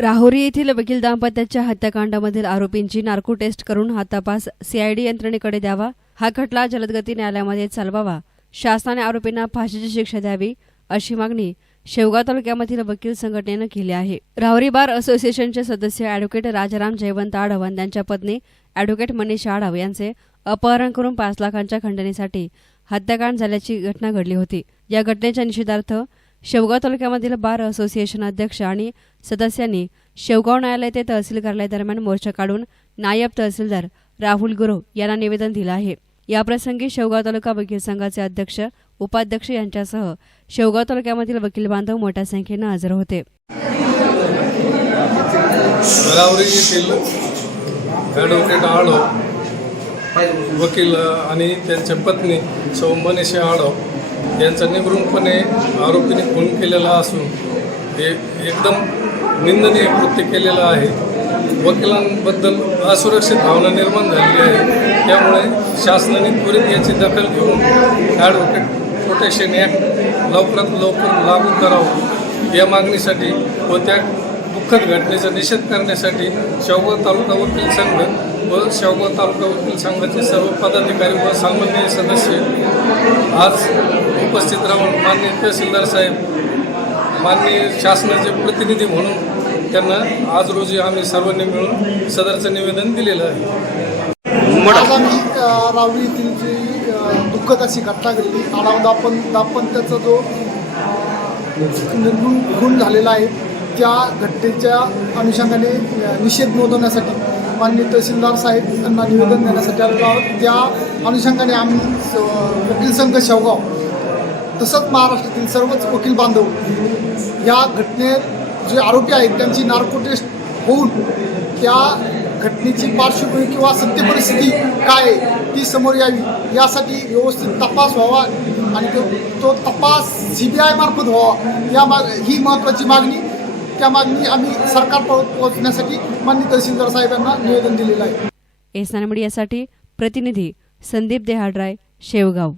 राहुरी येथील वकील दाम्पत्याच्या हत्याकांडामधील आरोपींची नार्को टेस्ट करून हा तपास सीआयडी यंत्रणेकडे द्यावा. हा खटला जलदगती न्यायालयामध्ये चालवावा. शासनाने आरोपींना फाशीची शिक्षा द्यावी अशी मागणी शेवगाव तालुक्यामधील वकील संघटनेनं केली आहे. राहुरी बार असोसिएशनचे सदस्य अॅडव्होकेट राजाराम जयवंत आढव आणि त्यांच्या पत्नी अॅडव्होकेट मनीषा आढाव यांचे अपहरण करून पाच लाखांच्या खंडणीसाठी हत्याकांड झाल्याची घटना घडली होती. या घटनेच्या निषेधार्थ शेवगाव तालुक्यामधील बार असोसिएशन अध्यक्ष आणि सदस्यांनी शेवगाव न्यायालय ते तहसील कार्यालयादरम्यान मोर्चा काढून नायब तहसीलदार राहुल गुरव यांना निवेदन दिलं आहे. याप्रसंगी शेवगाव तालुका वकील संघाचे अध्यक्ष उपाध्यक्ष यांच्यासह शेवगाव तालुक्यामधील वकील बांधव मोठ्या संख्येनं हजर होते. ॲडव्होकेट वकील आणि त्यांच्या पत्नी सौ मनीषा यांचा निगृणपणे आरोपीने खून केलेला असून हे एकदम निंदनीय कृत्य केलेलं आहे. वकिलांबद्दल असुरक्षित भावना निर्माण झालेली आहे. त्यामुळे शासनाने त्वरित याची दखल घेऊन ॲडव्होकेट प्रोटेक्शन ॲक्ट लवकरात लवकर लागू करावं या मागणीसाठी व त्या दुःखद घटनेचा निषेध करण्यासाठी शेवगाव तालुका वकील संघ व शेवगाव तालुका वकील संघाचे सर्व पदाधिकारी व सामान्य सदस्य आज उपस्थित राहून माननीय तहसीलदार साहेब माननीय शासनाचे प्रतिनिधी म्हणून त्यांना आज रोजी आम्ही सर्वांनी मिळून सदरचं निवेदन दिलेलं आहे. आज आम्ही अ, रावरी येथील जी दुःखद अशी घटना घडली आढाव दापन दाम्पत्याचा जो अ, निर्गुण खून झालेला आहे त्या घटनेच्या अनुषंगाने निषेध नोंदवण्यासाठी माननीय तहसीलदार साहेब यांना निवेदन देण्यासाठी आलेलो आहोत. त्या अनुषंगाने आम्ही स- वकील संघ शेवगाव तसंच महाराष्ट्रातील सर्वच वकील बांधव या घटनेत जे आरोपी आहेत त्यांची नार्को टेस्ट होऊन त्या घटनेची पार्श्वभूमी किंवा सत्य परिस्थिती काय आहे ती समोर यावी यासाठी व्यवस्थित तपास व्हावा आणि तो तो तपास सी बी आय मार्फत व्हावा या माग ही महत्त्वाची मागणी त्या मागणी आम्ही सरकारपर्यंत पोहोचण्यासाठी माननीय तहसीलदार साहेबांना निवेदन दिलेलं आहे. एस मीडियासाठी प्रतिनिधी संदीप देहाडराय शेवगाव.